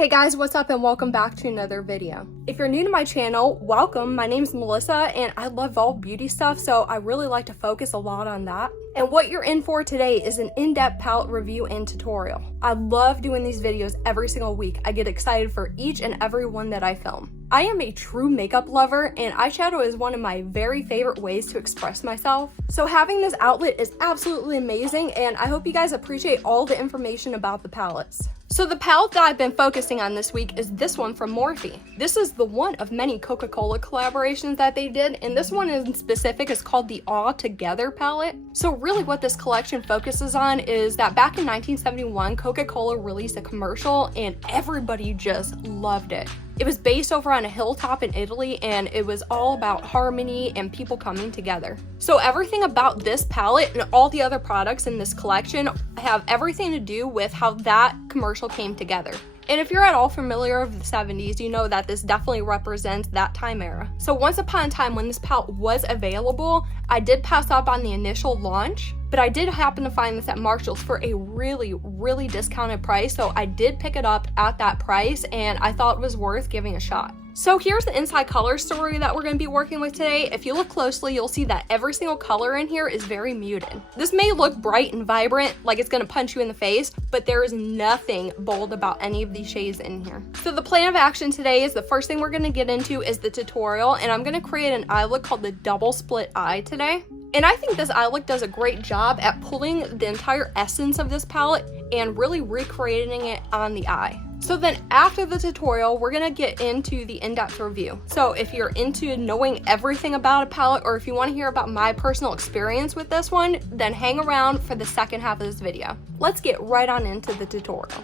Hey guys, what's up and welcome back to another video. If you're new to my channel, welcome. My name's Melissa and I love all beauty stuff, so I really like to focus a lot on that. And what you're in for today is an in-depth palette review and tutorial. I love doing these videos every single week. I get excited for each and every one that I film. I am a true makeup lover and eyeshadow is one of my very favorite ways to express myself. So having this outlet is absolutely amazing and I hope you guys appreciate all the information about the palettes. So the palette that I've been focusing on this week is this one from Morphe. This is the one of many Coca-Cola collaborations that they did, and this one in specific is called the All Together palette. So really what this collection focuses on is that back in 1971, Coca-Cola released a commercial and everybody just loved it. It was based over on a hilltop in Italy and it was all about harmony and people coming together. So everything about this palette and all the other products in this collection have everything to do with how that commercial came together. And if you're at all familiar with the 70s, you know that this definitely represents that time era. So once upon a time when this palette was available, I did pass up on the initial launch, but I did happen to find this at Marshall's for a really discounted price, so I did pick it up at that price and I thought it was worth giving a shot. So here's the inside color story that we're going to be working with today. If you look closely, you'll see that every single color in here is very muted. This may look bright and vibrant, like it's going to punch you in the face, but there is nothing bold about any of these shades in here. So the plan of action today is the first thing we're going to get into is the tutorial, and I'm going to create an eye look called the double split eye today. And I think this eye look does a great job at pulling the entire essence of this palette and really recreating it on the eye. So then after the tutorial, we're gonna get into the in-depth review. So if you're into knowing everything about a palette, or if you wanna hear about my personal experience with this one, then hang around for the second half of this video. Let's get right on into the tutorial.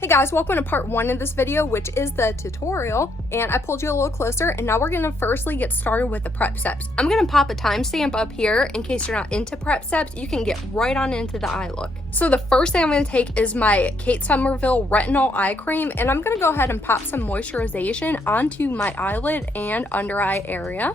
Hey guys, welcome to part one of this video, which is the tutorial, and I pulled you a little closer, and now we're gonna firstly get started with the prep steps. I'm gonna pop a timestamp up here in case you're not into prep steps. You can get right on into the eye look. So the first thing I'm gonna take is my Kate Somerville Retinol Eye Cream, and I'm gonna go ahead and pop some moisturization onto my eyelid and under eye area.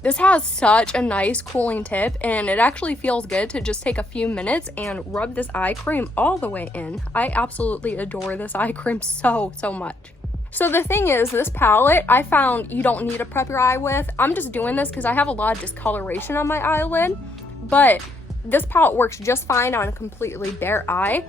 This has such a nice cooling tip and it actually feels good to just take a few minutes and rub this eye cream all the way in. I absolutely adore this eye cream so much. So the thing is, this palette I found you don't need to prep your eye with. I'm just doing this because I have a lot of discoloration on my eyelid, but this palette works just fine on a completely bare eye.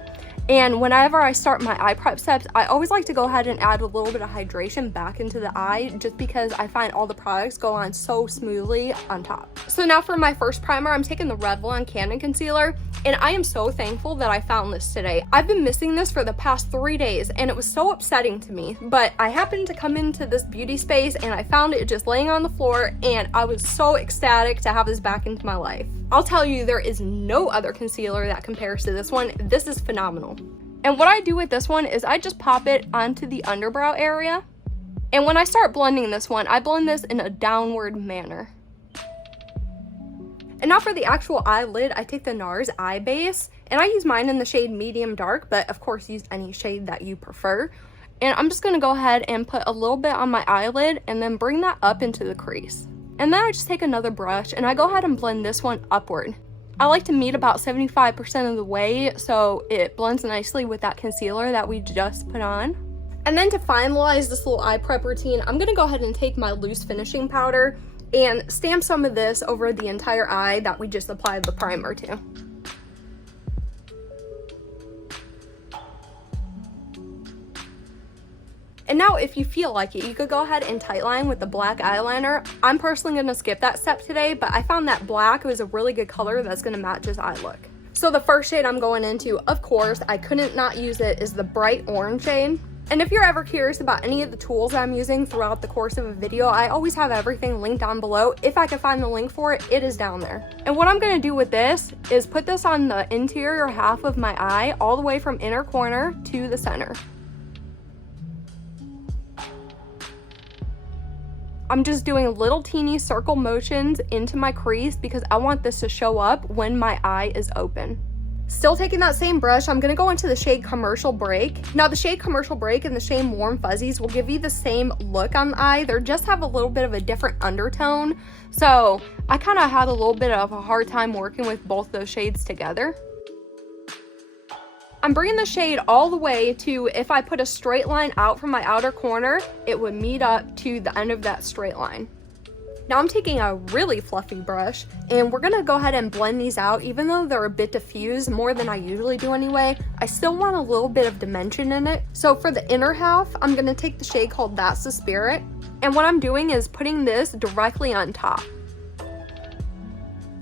And whenever I start my eye prep steps, I always like to go ahead and add a little bit of hydration back into the eye just because I find all the products go on so smoothly on top. So now for my first primer, I'm taking the Revlon Candid Concealer, and I am so thankful that I found this today. I've been missing this for the past 3 days and it was so upsetting to me, but I happened to come into this beauty space and I found it just laying on the floor and I was so ecstatic to have this back into my life. I'll tell you, there is no other concealer that compares to this one. This is phenomenal. And what I do with this one is I just pop it onto the underbrow area. And when I start blending this one, I blend this in a downward manner. And now for the actual eyelid, I take the NARS Eye Base, and I use mine in the shade Medium Dark, but of course use any shade that you prefer. And I'm just gonna go ahead and put a little bit on my eyelid and then bring that up into the crease. And then I just take another brush and I go ahead and blend this one upward. I like to meet about 75% of the way so it blends nicely with that concealer that we just put on. And then to finalize this little eye prep routine, I'm gonna go ahead and take my loose finishing powder and stamp some of this over the entire eye that we just applied the primer to. And now if you feel like it, you could go ahead and tightline with the black eyeliner. I'm personally going to skip that step today, but I found that black was a really good color that's going to match this eye look. So the first shade I'm going into, of course, I couldn't not use it, is the bright orange shade. And if you're ever curious about any of the tools I'm using throughout the course of a video, I always have everything linked down below. If I can find the link for it, it is down there. And what I'm going to do with this is put this on the interior half of my eye, all the way from inner corner to the center. I'm just doing little teeny circle motions into my crease because I want this to show up when my eye is open. Still taking that same brush, I'm going to go into the shade Commercial Break. Now the shade Commercial Break and the shade Warm Fuzzies will give you the same look on the eye. They just have a little bit of a different undertone. So I kind of had a little bit of a hard time working with both those shades together. I'm bringing the shade all the way to, if I put a straight line out from my outer corner, it would meet up to the end of that straight line. Now I'm taking a really fluffy brush and we're gonna go ahead and blend these out. Even though they're a bit diffused, more than I usually do anyway, I still want a little bit of dimension in it. So for the inner half, I'm gonna take the shade called That's the Spirit. And what I'm doing is putting this directly on top.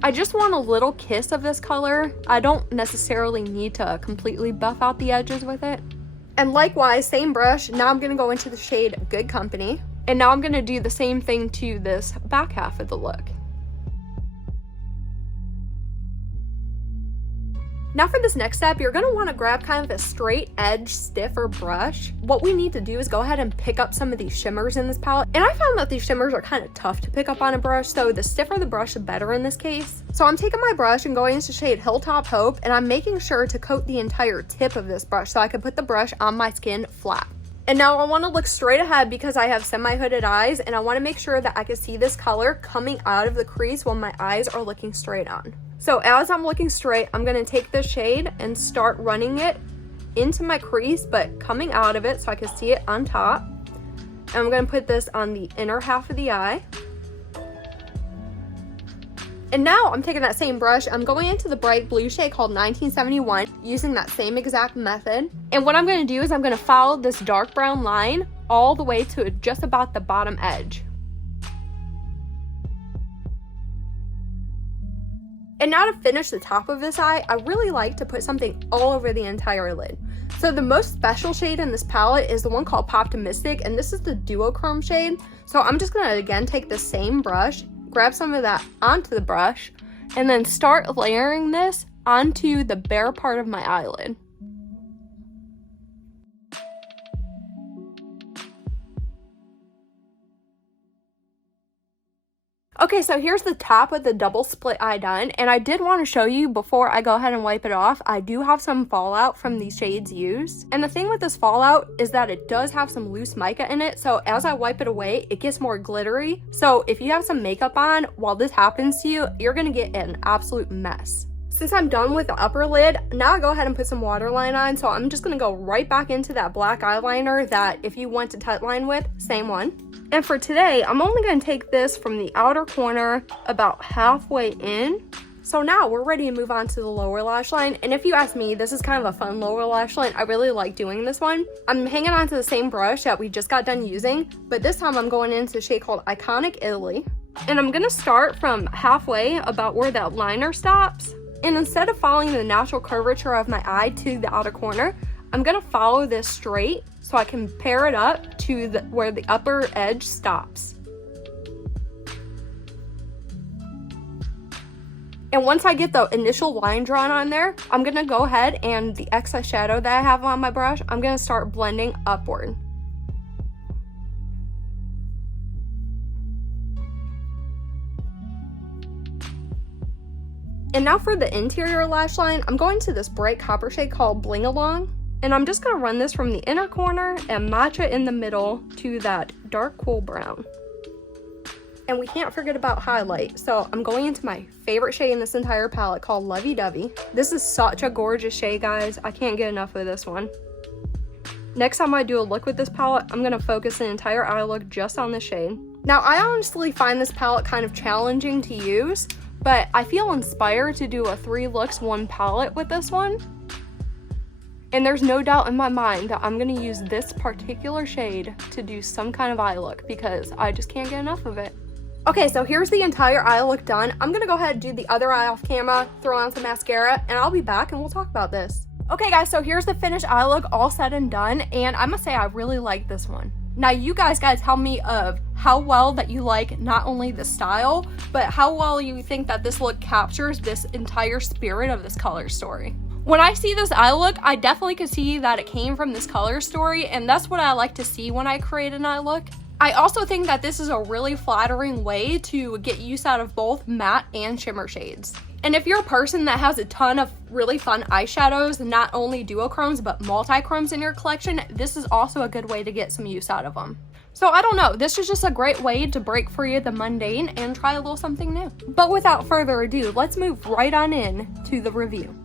I just want a little kiss of this color. I don't necessarily need to completely buff out the edges with it. And likewise, same brush, now I'm gonna go into the shade Good Company. And now I'm going to do the same thing to this back half of the look. Now for this next step, you're going to want to grab kind of a straight edge, stiffer brush. What we need to do is go ahead and pick up some of these shimmers in this palette. And I found that these shimmers are kind of tough to pick up on a brush, so the stiffer the brush, the better in this case. So I'm taking my brush and going into shade Hilltop Hope, and I'm making sure to coat the entire tip of this brush so I can put the brush on my skin flat. And now I want to look straight ahead because I have semi-hooded eyes, and I want to make sure that I can see this color coming out of the crease while my eyes are looking straight on. So as I'm looking straight, I'm going to take this shade and start running it into my crease, but coming out of it so I can see it on top. And I'm going to put this on the inner half of the eye. And now I'm taking that same brush, I'm going into the bright blue shade called 1971, using that same exact method. And what I'm going to do is I'm going to follow this dark brown line all the way to just about the bottom edge. And now to finish the top of this eye, I really like to put something all over the entire lid. So the most special shade in this palette is the one called Poptimistic, and this is the duochrome shade. So I'm just going to again take the same brush, grab some of that onto the brush, and then start layering this onto the bare part of my eyelid. Okay, so here's the top of the double split eye done, and I did want to show you before I go ahead and wipe it off, I do have some fallout from these shades used. And the thing with this fallout is that it does have some loose mica in it, so as I wipe it away, it gets more glittery. So if you have some makeup on while this happens to you, you're gonna get an absolute mess. Since I'm done with the upper lid, now I go ahead and put some waterline on, so I'm just gonna go right back into that black eyeliner that if you went to tightline with, same one. And for today, I'm only going to take this from the outer corner about halfway in. So now we're ready to move on to the lower lash line. And if you ask me, this is kind of a fun lower lash line. I really like doing this one. I'm hanging on to the same brush that we just got done using, but this time I'm going into a shade called Iconic Italy. And I'm going to start from halfway about where that liner stops. And instead of following the natural curvature of my eye to the outer corner, I'm going to follow this straight so I can pair it up to where the upper edge stops. And once I get the initial line drawn on there, I'm going to go ahead and the excess shadow that I have on my brush, I'm going to start blending upward. And now for the interior lash line, I'm going to this bright copper shade called Bling Along. And I'm just going to run this from the inner corner and match it in the middle to that dark cool brown. And we can't forget about highlight. So I'm going into my favorite shade in this entire palette called Lovey Dovey. This is such a gorgeous shade, guys. I can't get enough of this one. Next time I do a look with this palette, I'm going to focus an entire eye look just on this shade. Now, I honestly find this palette kind of challenging to use, but I feel inspired to do a 3 looks 1 palette with this one. And there's no doubt in my mind that I'm going to use this particular shade to do some kind of eye look because I just can't get enough of it. Okay, so here's the entire eye look done. I'm going to go ahead and do the other eye off camera, throw on some mascara, and I'll be back and we'll talk about this. Okay guys, so here's the finished eye look all said and done, and I must say I really like this one. Now you guys gotta tell me of how well that you like not only the style, but how well you think that this look captures this entire spirit of this color story. When I see this eye look, I definitely could see that it came from this color story, and that's what I like to see when I create an eye look. I also think that this is a really flattering way to get use out of both matte and shimmer shades. And if you're a person that has a ton of really fun eyeshadows, not only duochromes but multi-chromes in your collection, this is also a good way to get some use out of them. So I don't know, this is just a great way to break free of the mundane and try a little something new. But without further ado, let's move right on in to the review.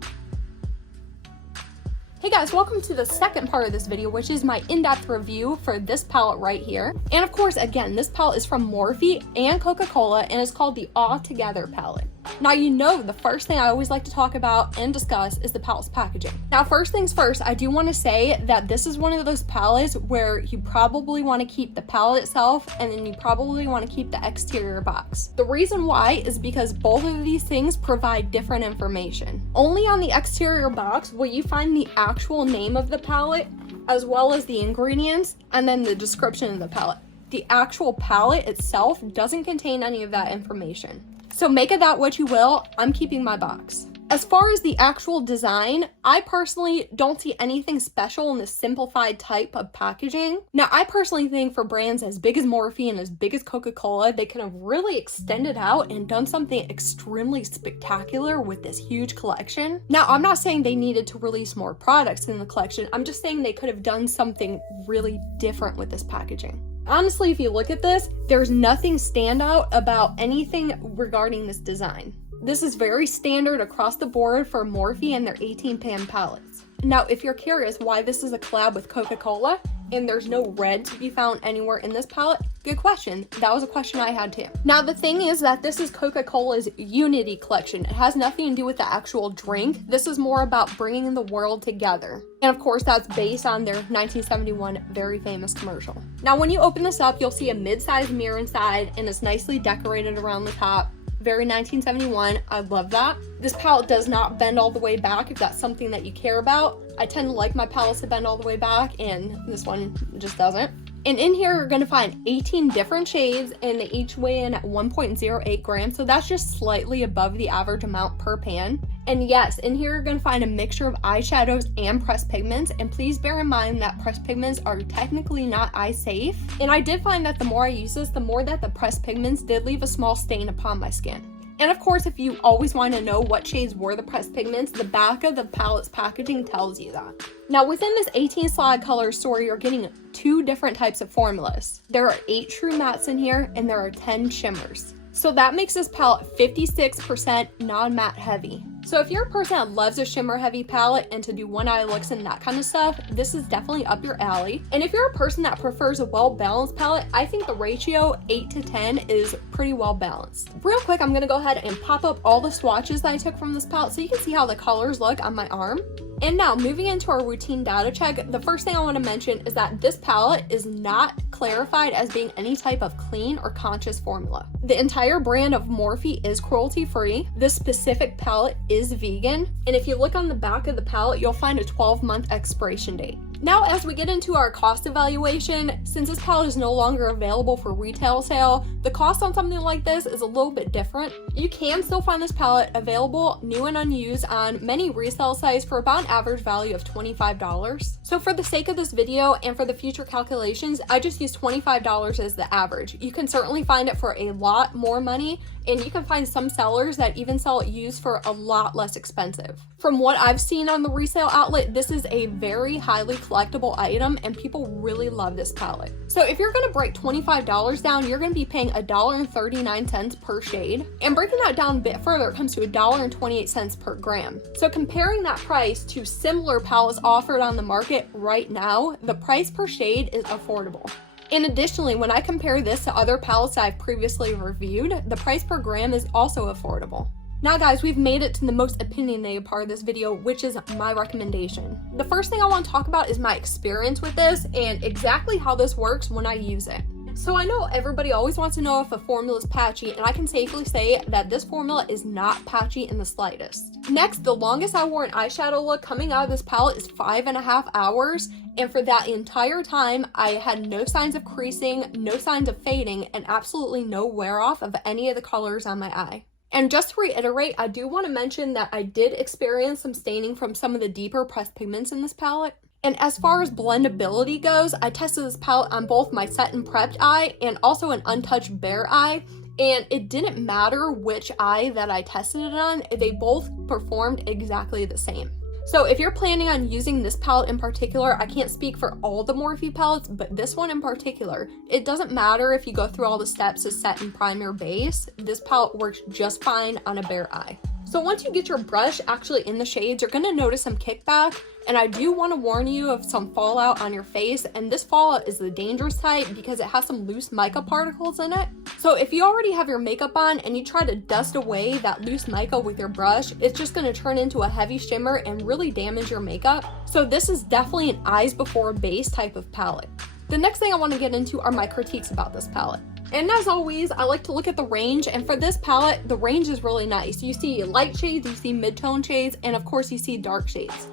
Hey guys, welcome to the second part of this video, which is my in-depth review for this palette right here. And of course, again, this palette is from Morphe and Coca-Cola and it's called the All Together palette. Now, you know, the first thing I always like to talk about and discuss is the palette's packaging. Now, first things first, I do want to say that this is one of those palettes where you probably want to keep the palette itself and then you probably want to keep the exterior box. The reason why is because both of these things provide different information. Only on the exterior box will you find the actual name of the palette as well as the ingredients and then the description of the palette. The actual palette itself doesn't contain any of that information. So make of that what you will, I'm keeping my box. As far as the actual design, I personally don't see anything special in the simplified type of packaging. Now, I personally think for brands as big as Morphe and as big as Coca-Cola, they could have really extended out and done something extremely spectacular with this huge collection. Now, I'm not saying they needed to release more products in the collection, I'm just saying they could have done something really different with this packaging. Honestly, if you look at this, there's nothing standout about anything regarding this design. This is very standard across the board for Morphe and their 18-pan palettes. Now, if you're curious why this is a collab with Coca-Cola and there's no red to be found anywhere in this palette, good question. That was a question I had too. Now, the thing is that this is Coca-Cola's Unity collection. It has nothing to do with the actual drink. This is more about bringing the world together. And of course, that's based on their 1971 very famous commercial. Now, when you open this up, you'll see a mid-sized mirror inside and it's nicely decorated around the top. Very 1971, I love that. This palette does not bend all the way back if that's something that you care about. I tend to like my palettes to bend all the way back and this one just doesn't. And in here, you're gonna find 18 different shades and they each weigh in at 1.08 grams. So that's just slightly above the average amount per pan. And yes, in here, you're gonna find a mixture of eyeshadows and pressed pigments. And please bear in mind that pressed pigments are technically not eye safe. And I did find that the more I use this, the more that the pressed pigments did leave a small stain upon my skin. And of course, if you always want to know what shades were the pressed pigments, the back of the palette's packaging tells you that. Now, within this 18 slide color story, you're getting 2 different types of formulas. There are 8 true mattes in here and there are 10 shimmers. So that makes this palette 56% non-matte heavy. So if you're a person that loves a shimmer heavy palette and to do one eye looks and that kind of stuff, this is definitely up your alley. And if you're a person that prefers a well-balanced palette, I think the ratio 8 to 10 is pretty well balanced. Real quick, I'm gonna go ahead and pop up all the swatches that I took from this palette so you can see how the colors look on my arm. And now, moving into our routine data check, the first thing I want to mention is that this palette is not clarified as being any type of clean or conscious formula. The entire brand of Morphe is cruelty-free. This specific palette is vegan. And if you look on the back of the palette, you'll find a 12-month expiration date. Now, as we get into our cost evaluation, since this palette is no longer available for retail sale, the cost on something like this is a little bit different. You can still find this palette available new and unused on many resale sites for about an average value of $25. So for the sake of this video and for the future calculations, I just use $25 as the average. You can certainly find it for a lot more money, and you can find some sellers that even sell it used for a lot less expensive. From what I've seen on the resale outlet, this is a very highly collectible item and people really love this palette. So if you're gonna break $25 down, you're gonna be paying $1.39 per shade. And breaking that down a bit further, it comes to $1.28 per gram. So comparing that price to similar palettes offered on the market right now, the price per shade is affordable. And additionally, when I compare this to other palettes I've previously reviewed, the price per gram is also affordable. Now guys, we've made it to the most opinionated part of this video, which is my recommendation. The first thing I want to talk about is my experience with this and exactly how this works when I use it. So I know everybody always wants to know if a formula is patchy, and I can safely say that this formula is not patchy in the slightest. Next, the longest I wore an eyeshadow look coming out of this palette is 5.5 hours, and for that entire time, I had no signs of creasing, no signs of fading, and absolutely no wear off of any of the colors on my eye. And just to reiterate, I do want to mention that I did experience some staining from some of the deeper pressed pigments in this palette. And as far as blendability goes, I tested this palette on both my set and prepped eye and also an untouched bare eye. and it didn't matter which eye that I tested it on, they both performed exactly the same. So if you're planning on using this palette in particular, I can't speak for all the Morphe palettes, but this one in particular, it doesn't matter if you go through all the steps to set and prime your base, this palette works just fine on a bare eye. So once you get your brush actually in the shades, you're gonna notice some kickback, and I do want to warn you of some fallout on your face, and this fallout is the dangerous type because it has some loose mica particles in it. So if you already have your makeup on and you try to dust away that loose mica with your brush, it's just going to turn into a heavy shimmer and really damage your makeup. So this is definitely an eyes before base type of palette. The next thing I want to get into are my critiques about this palette. And as always, I like to look at the range, and for this palette, the range is really nice. You see light shades, you see mid-tone shades, and of course you see dark shades.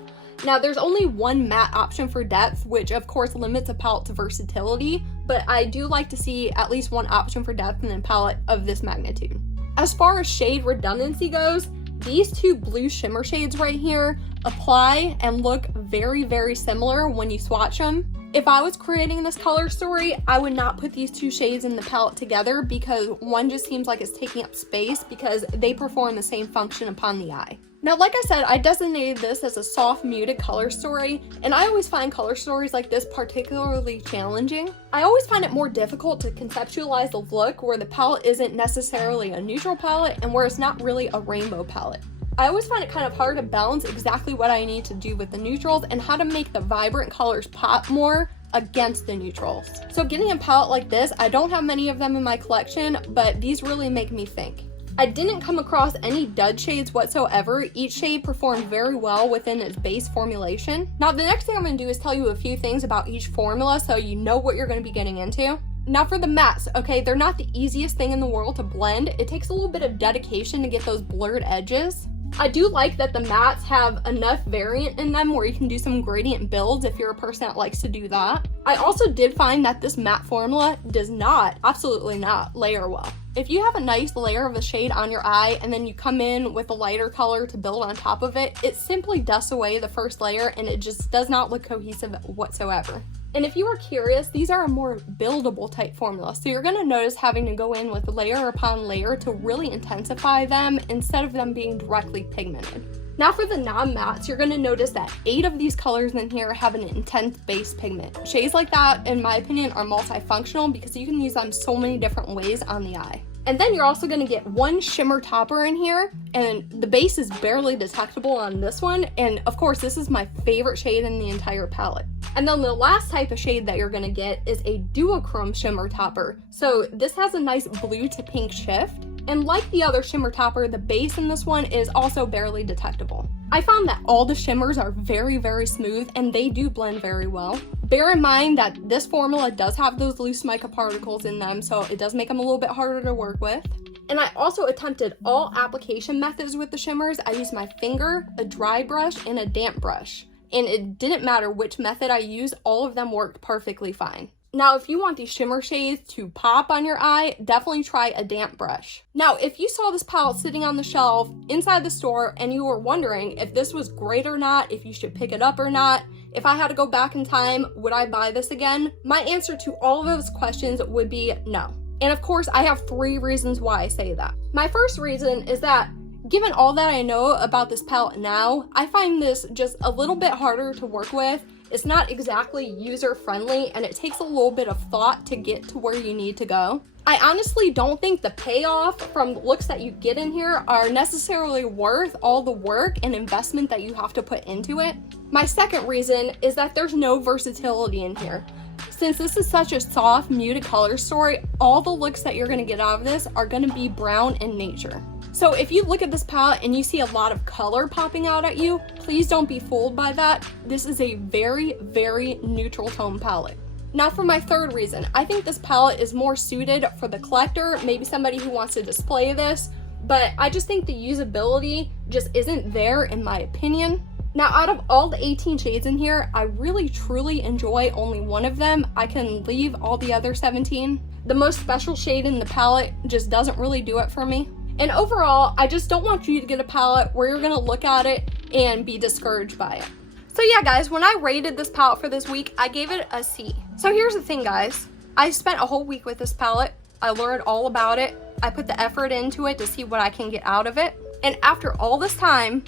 Now, there's only one matte option for depth, which of course limits a palette's versatility, but I do like to see at least one option for depth in a palette of this magnitude. As far as shade redundancy goes, these two blue shimmer shades right here apply and look very, very similar when you swatch them. If I was creating this color story, I would not put these two shades in the palette together because one just seems like it's taking up space because they perform the same function upon the eye. Now, like I said, I designated this as a soft, muted color story, and I always find color stories like this particularly challenging. I always find it more difficult to conceptualize the look where the palette isn't necessarily a neutral palette and where it's not really a rainbow palette. I always find it kind of hard to balance exactly what I need to do with the neutrals and how to make the vibrant colors pop more against the neutrals. So getting a palette like this, I don't have many of them in my collection, but these really make me think. I didn't come across any dud shades whatsoever. Each shade performed very well within its base formulation. Now, the next thing I'm going to do is tell you a few things about each formula so you know what you're going to be getting into. Now for the mattes, okay, they're not the easiest thing in the world to blend. It takes a little bit of dedication to get those blurred edges. I do like that the mattes have enough variant in them where you can do some gradient builds if you're a person that likes to do that. I also did find that this matte formula does not, absolutely not, layer well. If you have a nice layer of a shade on your eye and then you come in with a lighter color to build on top of it, it simply dusts away the first layer and it just does not look cohesive whatsoever. And if you are curious, these are a more buildable type formula, so you're going to notice having to go in with layer upon layer to really intensify them instead of them being directly pigmented. Now for the non-mattes, you're going to notice that 8 of these colors in here have an intense base pigment. Shades like that, in my opinion, are multifunctional because you can use them so many different ways on the eye. And then you're also going to get one shimmer topper in here, and the base is barely detectable on this one, and of course this is my favorite shade in the entire palette. And then the last type of shade that you're going to get is a duochrome shimmer topper. So this has a nice blue to pink shift, and like the other shimmer topper, the base in this one is also barely detectable. I found that all the shimmers are very, very smooth and they do blend very well. Bear in mind that this formula does have those loose mica particles in them, so it does make them a little bit harder to work with. And I also attempted all application methods with the shimmers. I used my finger, a dry brush, and a damp brush. And it didn't matter which method I used, all of them worked perfectly fine. Now, if you want these shimmer shades to pop on your eye, definitely try a damp brush. Now, if you saw this palette sitting on the shelf inside the store and you were wondering if this was great or not, if you should pick it up or not, if I had to go back in time, would I buy this again? My answer to all of those questions would be no. And of course, I have 3 reasons why I say that. My first reason is that given all that I know about this palette now, I find this just a little bit harder to work with. It's not exactly user-friendly, and it takes a little bit of thought to get to where you need to go. I honestly don't think the payoff from the looks that you get in here are necessarily worth all the work and investment that you have to put into it. My second reason is that there's no versatility in here. Since this is such a soft, muted color story, all the looks that you're going to get out of this are going to be brown in nature. So if you look at this palette and you see a lot of color popping out at you, please don't be fooled by that. This is a very, very neutral tone palette. Now for my third reason, I think this palette is more suited for the collector, maybe somebody who wants to display this, but I just think the usability just isn't there in my opinion. Now out of all the 18 shades in here, I really truly enjoy only one of them. I can leave all the other 17. The most special shade in the palette just doesn't really do it for me. And overall, I just don't want you to get a palette where you're gonna look at it and be discouraged by it. So yeah guys, when I rated this palette for this week, I gave it a C. So here's the thing guys, I spent a whole week with this palette. I learned all about it. I put the effort into it to see what I can get out of it. And after all this time,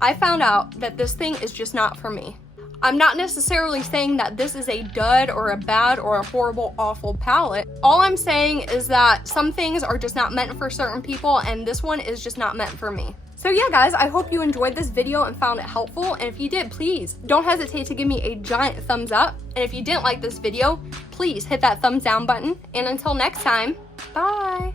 I found out that this thing is just not for me. I'm not necessarily saying that this is a dud or a bad or a horrible, awful palette. All I'm saying is that some things are just not meant for certain people, and this one is just not meant for me. So yeah, guys, I hope you enjoyed this video and found it helpful. And if you did, please don't hesitate to give me a giant thumbs up. And if you didn't like this video, please hit that thumbs down button. And until next time, bye.